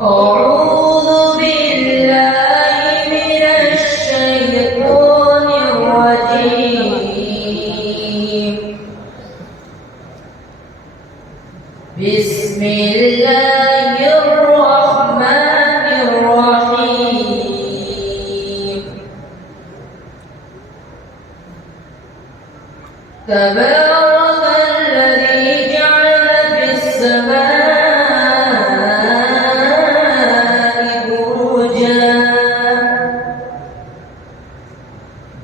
أعوذ بالله من الشيطان الرجيم. بسم الله الرحمن الرحيم. تبارك الذي جعل في السماء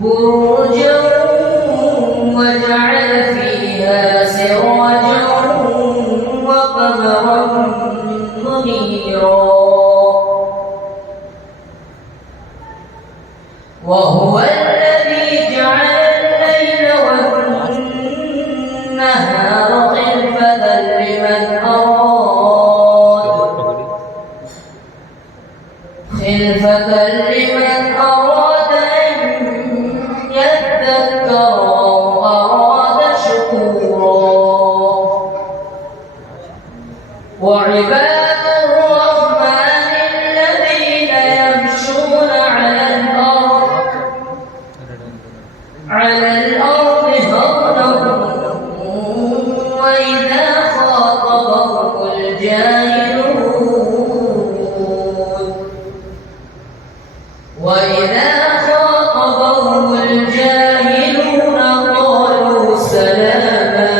بروجا وجعل فيها سراجا وقمرا منيرا وهو الذي جعل الليل والنهار خلفة لمن أراد أن يذكر أو أراد شكورا. وعباد الرحمن الذين يمشون على الأرض هونا وإذا خاطبهم الجاهلون قالوا سلاما.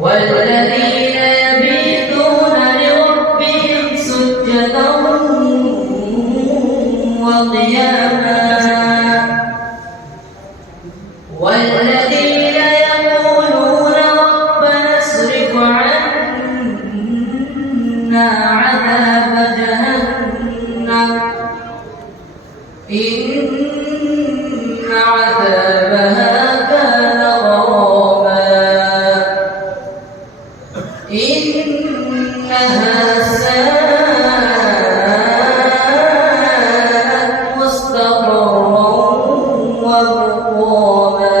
والذين يبيتون لربهم سجدا وقياما. والذين يقولون ربنا اصرف عنا عذاب جهنم إن عذابها كان غراما إنها ساءت مستقرا ومقاما.